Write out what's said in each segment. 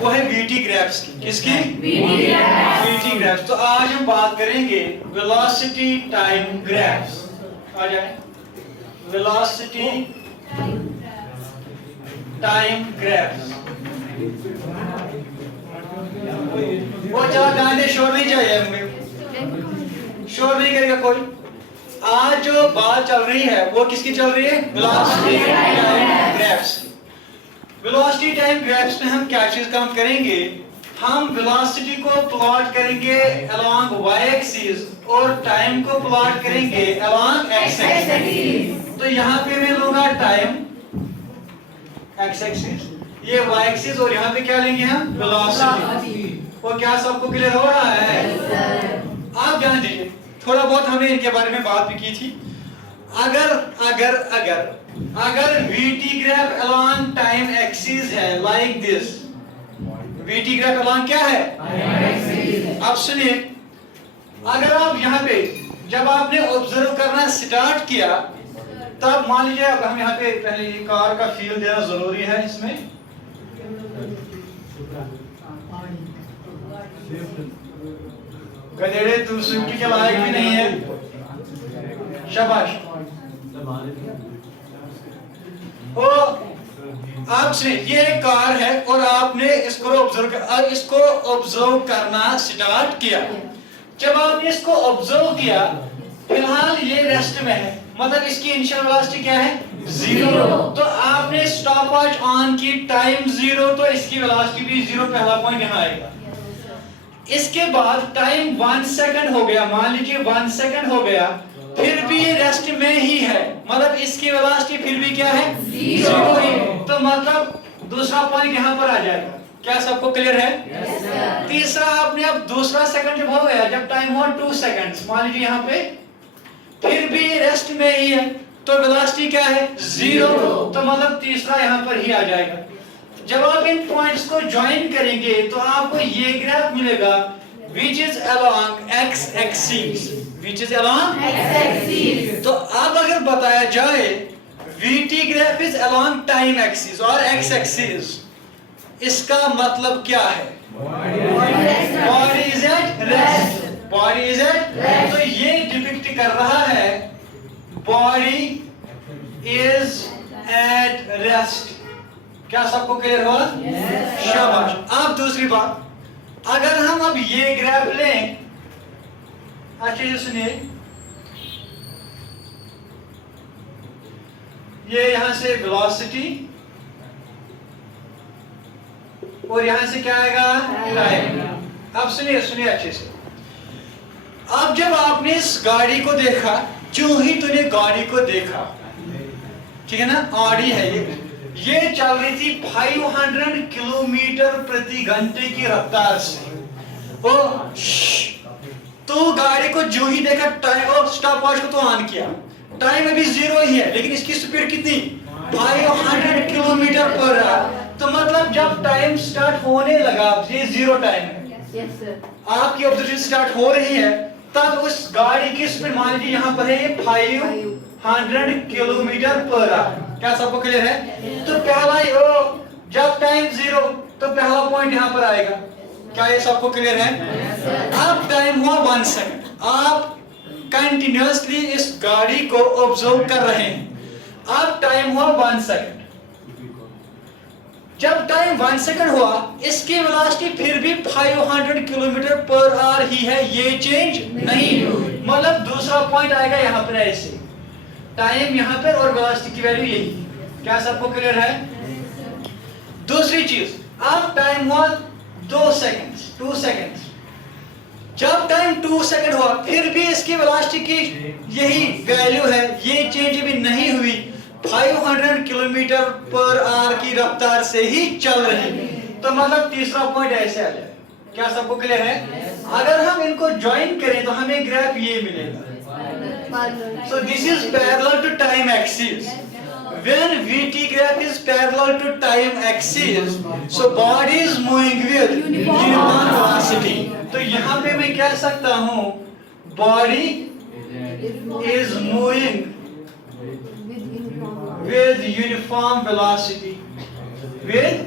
वो है VT graphs की। किसकी? VT graphs. तो आज हम बात करेंगे वेलोसिटी टाइम ग्राफ्स। आ जाए, वेलोसिटी टाइम ग्राफ्स। वो चला गाने, शोर नहीं चाहिए हमें, शोर नहीं करेगा कोई। आज जो बात चल रही है वो किसकी चल रही है? Velocity time graphs. Velocity time graphs में हम क्या चीज काम करेंगे? हम वेलोसिटी को प्लॉट करेंगे अलोंग y एक्सिस और टाइम को प्लॉट करेंगे अलोंग x एक्सिस। तो यहाँ पे मैं लूंगा टाइम x एक्सिस, ये y एक्सिस, और यहाँ पे क्या लेंगे हम? वेलोसिटी। वो क्या सबको क्लियर हो रहा है? आप ध्यान दीजिए, थोड़ा बहुत हमने इनके बारे में बात भी की थी। अगर अगर अगर अगर vt graph along time axis है like this, vt graph along क्या है? अब सुनिए, अगर आप यहाँ पे जब आपने ऑब्जर्व करना स्टार्ट किया, तब मान लीजिए अब हम यहाँ पे पहले ये कार का फील देना जरूरी है इसमें। गधेड़े तू स्विफ्ट के लायक भी नहीं है, शाबाश। ओ आप सुनिए, ये एक कार है और आपने इसको ऑब्जर्व करना स्टार्ट किया। जब आपने इसको ऑब्जर्व किया, फिलहाल ये रेस्ट में है, मतलब इसकी इनिशियल वेलोसिटी क्या है? 0। तो आपने स्टॉपवॉच ऑन की, टाइम 0, तो इसकी वेलोसिटी भी 0, पहला पॉइंट यहाँ आएगा। इसके बाद टाइम 1 सेकंड हो गया, मान लीजिए 1 सेकंड हो गया, फिर भी ये रेस्ट में ही है, मतलब इसकी वेलोसिटी फिर भी क्या है? 0 ही। तो मतलब दूसरा पॉइंट यहाँ पर आ जाएगा। क्या सबको क्लियर है? yes, तीसरा आपने अब दूसरा सेकंड जब हो गया, जब टाइम हुआ 2 सेकंड्स, मान लीजिए यहाँ पे फिर भी रेस्ट में ही है, तो वेलोसिटी क्या है? 0। तो मतलब तीसरा यहाँ पर ही आ जाएगा। जब आप इन पॉइंट्स को ज्वाइन करेंगे तो आपको ये ग्राफ मिलेगा which is along x axis, which is along x axis। तो अब अगर बताया जाए vt graph is along time axis और x axis, इसका मतलब क्या है? body is at rest, body is at rest। तो ये डिपिक्ट कर रहा है body is at rest। क्या सबको क्लियर हुआ? शाबाश। अब दूसरी बात, अगर हम अब ये ग्राफ लें, अच्छे से सुनिए, ये यहां से वेलोसिटी और यहां से क्या आएगा? टाइम। अब सुनिए सुनिए अच्छे से। अब जब आपने इस गाड़ी को देखा, जो ही तूने गाड़ी को देखा, ठीक है ना, ऑडी है ये चल रही थी 500 किलोमीटर प्रति घंटे की रफ्तार से। तो गाड़ी को जो ही देखा, टाइम और स्टॉप वॉच को तो ऑन किया, टाइम अभी 0 ही है, लेकिन इसकी स्पीड कितनी? 500 किलोमीटर पर आवर। तो मतलब जब टाइम स्टार्ट होने लगा, ये 0 टाइम है, आपकी ऑब्जर्वेशन स्टार्ट हो रही है, तब उस गाड़ी की स्पीड मान लीजिए यहाँ पर है 500 किलोमीटर पर आवर। क्या सबको क्लियर है? तो पहला जब टाइम 0, तो पहला पॉइंट यहाँ पर आएगा। क्या ये सबको क्लियर है? अब टाइम हुआ 1 सेकंड, आप कंटिन्यूअसली इस गाड़ी को ऑब्जर्व कर रहे हैं। अब टाइम हुआ 1 सेकंड, जब टाइम 1 सेकंड हुआ, इसकी वेलोसिटी फिर भी 500 किलोमीटर पर आवर ही है, ये चेंज नहीं। मतलब दूसरा पॉइंट आएगा यहाँ पर ऐसे, टाइम यहाँ पर और वेलोसिटी की वैल्यू यही। क्या सबको क्लियर है? दूसरी चीज, अब टाइम हुआ 2 सेकंड्स, जब टाइम 2 सेकंड हुआ, फिर भी इसकी वेलोसिटी की यही वैल्यू है, ये चेंज भी नहीं हुई, 500 किलोमीटर पर आवर की रफ्तार से ही चल रही। तो मतलब तीसरा पॉइंट ऐसे आ जाए। क्या सबको क्लियर है? अगर हम इनको ज्वाइन करें तो हमें ग्राफ ये मिलेगा। So this is parallel to time axis. When VT graph is parallel to time axis, so body is moving with uniform velocity. तो यहाँ पे मैं कह सकता हूँ body is moving with uniform velocity. With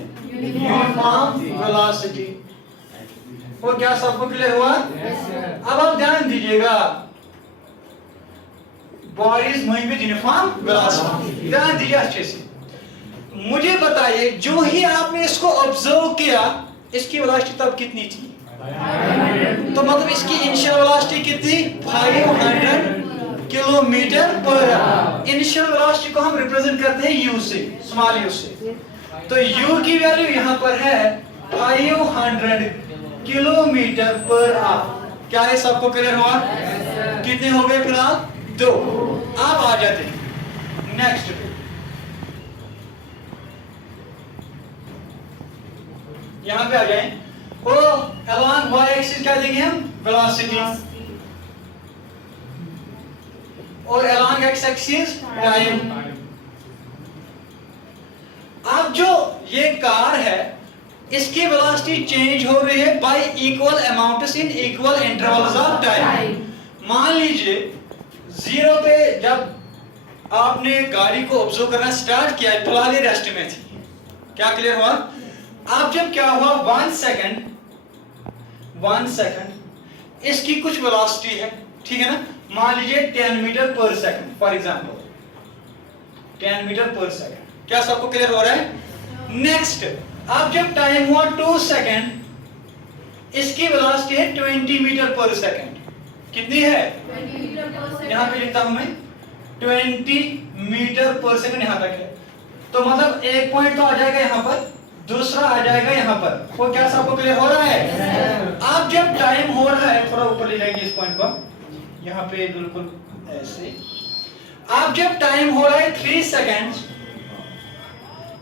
uniform velocity. वो क्या सबको क्लियर हुआ? अब आप ध्यान दीजिएगा, body is moving with uniform velocity. ध्यान दीजिए अच्छे से, मुझे बताइए जो ही आपने इसको ऑब्जर्व किया, इसकी वेलोसिटी तब कितनी थी? तो मतलब इसकी इनिशियल वेलोसिटी कितनी? 500 kilometre per hour. Initial velocity को हम रिप्रेजेंट करते हैं u से, स्मॉल u से। तो u की वैल्यू यहां पर है 500 किलोमीटर पर आवर। क्या है, सबको क्लियर हुआ? कितने हो गए फिलहाल? 2। आप आ जाते हैं नेक्स्ट पे। यहां पे आ जाए, वो अलोंग y एक्सिस क्या देंगे हम? वेलोसिटी। और अलोंग x एक्सिस टाइम। अब जो ये कार है, इसकी वेलोसिटी चेंज हो रही है by equal amounts in equal intervals of time. मान लीजिए 0 पे जब आपने गाड़ी को ऑब्जर्व करना स्टार्ट किया, फिलहाल ये रेस्ट में थी। क्या क्लियर हुआ? अब जब क्या हुआ, 1 सेकंड इसकी कुछ वेलोसिटी है, ठीक है ना? मान लीजिए 10 मीटर पर सेकंड, फॉर एग्जांपल 10 मीटर पर सेकंड। क्या सबको क्लियर हो रहा है? नेक्स्ट, अब जब टाइम हुआ 2 सेकंड, इसकी वेलोसिटी है 20 मीटर पर सेकंड। कितनी है? 20 मीटर पर सेकंड। यहां पे लिखता हूं मैं 20 मीटर पर सेकंड यहां तक है। तो मतलब एक पॉइंट तो आ जाएगा यहां पर, दूसरा आ जाएगा यहां पर। वो क्या सबको क्लियर हो रहा है? अब जब टाइम हो रहा है, थोड़ा ऊपर ले जाएंगे इस पॉइंट को, यहां पे बिल्कुल ऐसे। अब जब टाइम हो रहा है 3 सेकंड,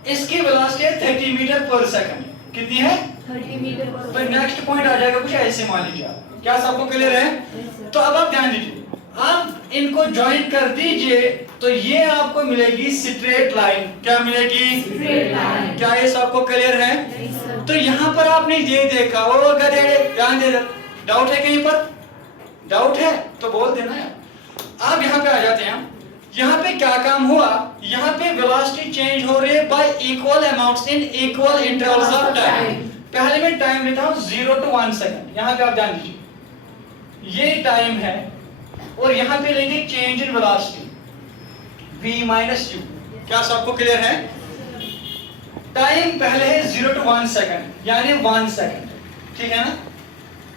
इसकी वेलोसिटी है 30 मीटर पर सेकंड। कितनी है? 30 मीटर पर तो सेकंड। नेक्स्ट पॉइंट आ जाएगा कुछ ऐसे, मान लीजिए आप। क्या सबको क्लियर है? तो अब आप ध्यान दीजिए, आप इनको ज्वाइन कर दीजिए तो ये आपको मिलेगी स्ट्रेट लाइन। क्या मिलेगी? Straight line. क्या ये सबको क्लियर है? नहीं सर। तो यहाँ पर आपने ये देखा, वो गधे, ध्यान दे, डाउट है कहीं पर? डाउट है तो बोल देना यार। अब यहाँ पे आ जाते हैं, यहाँ पे क्या काम हुआ? यहाँ पे वेलोसिटी चेंज हो रही है by equal amounts in equal intervals of time. पहले मैं टाइम लेता हूँ 0 to 1 सेकंड। यहाँ पे आप ध्यान दीजिए, ये टाइम है और यहाँ पे लेंगे change in velocity v minus u। क्या सबको क्लियर है? टाइम पहले है 0 to 1 सेकंड, यानी 1 सेकंड, ठीक है ना?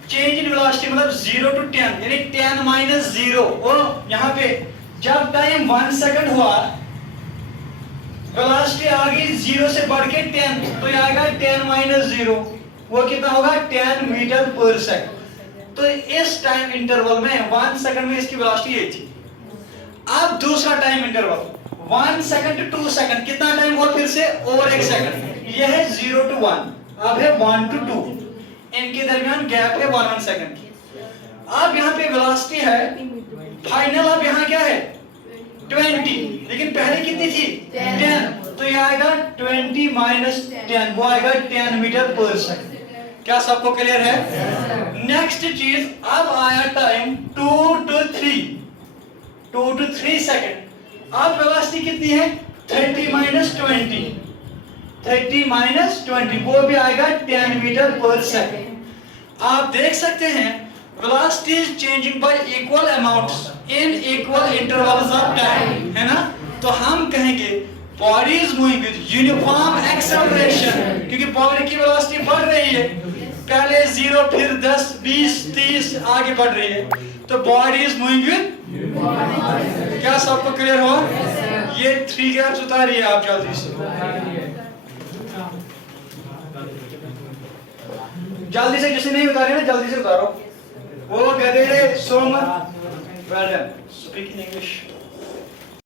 चेंज इन वेलोसिटी मतलब 0 to 10, यानी 10 माइनस 0। और यहाँ पे जब टाइम 1 सेकंड हुआ, वेलोसिटी आ गई 0 से बढ़ के 10, तो ये आएगा 10 माइनस 0। वो कितना होगा? 10 मीटर पर सेकंड। तो इस टाइम इंटरवल में 1 सेकंड में इसकी वेलोसिटी ये थी। अब दूसरा time interval 1 second to 2 second, कितना टाइम हुआ फिर से? और 1 सेकंड। ये है 0 to 1, अब है 1 to 2, इनके दरमियान गैप है 1 सेकंड की। अब यहाँ पे वेलोसिटी है फाइनल, अब यहाँ क्या है? 20, लेकिन पहले कितनी थी? 10। तो ये आएगा 20 माइनस 10, वो आएगा 10 मीटर पर सेकंड। क्या सबको क्लियर है? नेक्स्ट चीज, अब आया टाइम 2 to 3 सेकंड। अब वेलोसिटी कितनी है? 30 माइनस 20, 30 माइनस 20, वो भी आएगा 10 मीटर पर सेकंड। आप देख सकते हैं velocity is changing by equal amounts in equal intervals of time, है ना? तो हम कहेंगे body is moving with uniform acceleration, क्योंकि बॉडी की वेलोसिटी बढ़ रही है, पहले 0 फिर 10 20 30 आगे बढ़ रही है। तो बॉडी इज मूविंग विद, क्या सबको क्लियर हो? ये 3 ग्राफ्स उतारिए आप जल्दी से, जल्दी से। जिसे नहीं उतारे ना जल्दी से उतारो। वो गधेड़े, सो मत। Well done, speak in English.